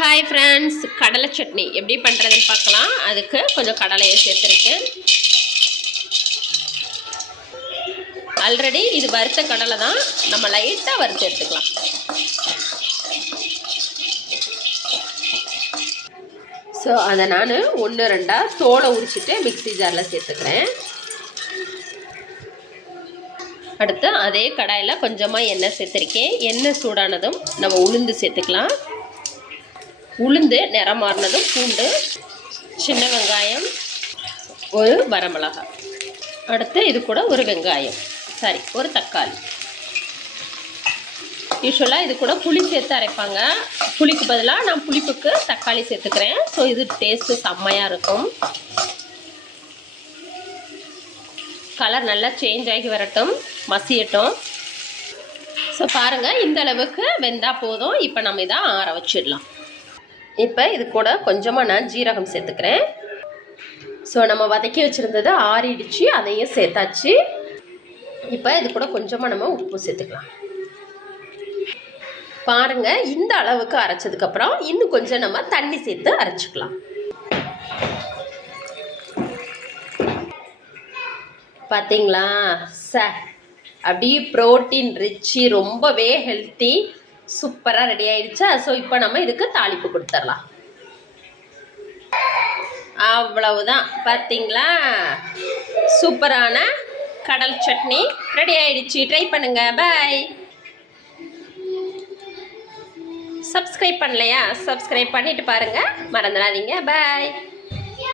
Hi friends, கடலை சட்னி எப்படி பண்ணுறதுன்னு பார்க்கலாம். அதுக்கு கொஞ்சம் கடலையை சேர்த்துருக்கேன். ஆல்ரெடி இது வறுத்த கடலை தான், நம்ம லைட்டாக வறுத்து எடுத்துக்கலாம். ஸோ அதை நான் 1-2 தோலை உரிச்சிட்டு மிக்ஸி ஜாரில் சேர்த்துக்கிறேன். அடுத்து அதே கடாயில் கொஞ்சமாக எண்ணெய் சேர்த்துருக்கேன். எண்ணெய் சூடானதும் நம்ம உளுந்து சேர்த்துக்கலாம். உளுந்து நிறம் மாறினதும் பூண்டு, சின்ன வெங்காயம், ஒரு வரமிளகாய், அடுத்து இது கூட ஒரு வெங்காயம், ஒரு தக்காளி. யூஸ்வலாக இது கூட புளி சேர்த்து அரைப்பாங்க. புளிக்கு பதிலாக நான் புளிப்புக்கு தக்காளி சேர்த்துக்கிறேன். ஸோ இது டேஸ்ட்டு செம்மையாக இருக்கும். கலர் நல்லா சேஞ்ச் ஆகி வரட்டும், மசியட்டும். ஸோ பாருங்கள், இந்த அளவுக்கு வெந்தால் போதும். இப்போ நம்ம இதை ஆற வச்சிடலாம். இப்போ இது கூட கொஞ்சமாக நான் ஜீரகம் சேர்த்துக்கிறேன். ஸோ நம்ம வதக்கி வச்சுருந்தது ஆறிடுச்சு, அதையும் சேர்த்தாச்சு. இப்போ இது கூட கொஞ்சமாக நம்ம உப்பு சேர்த்துக்கலாம். பாருங்கள், இந்த அளவுக்கு அரைச்சதுக்கப்புறம் இன்னும் கொஞ்சம் நம்ம தண்ணி சேர்த்து அரைச்சிக்கலாம். பார்த்தீங்களா சார், அப்படியே ப்ரோட்டீன் ரிச்சு, ரொம்பவே ஹெல்த்தி, சூப்பராக ரெடி ஆயிடுச்சா. ஸோ இப்போ நம்ம இதுக்கு தாளிப்பு கொடுத்துடலாம். அவ்வளவுதான், பார்த்தீங்களா, சூப்பரான கடல் சட்னி ரெடி ஆயிடுச்சு. ட்ரை பண்ணுங்க. பாய். சப்ஸ்கிரைப் பண்ணலையா? சப்ஸ்கிரைப் பண்ணிட்டு பாருங்க, மறந்துடாதீங்க. பாய்.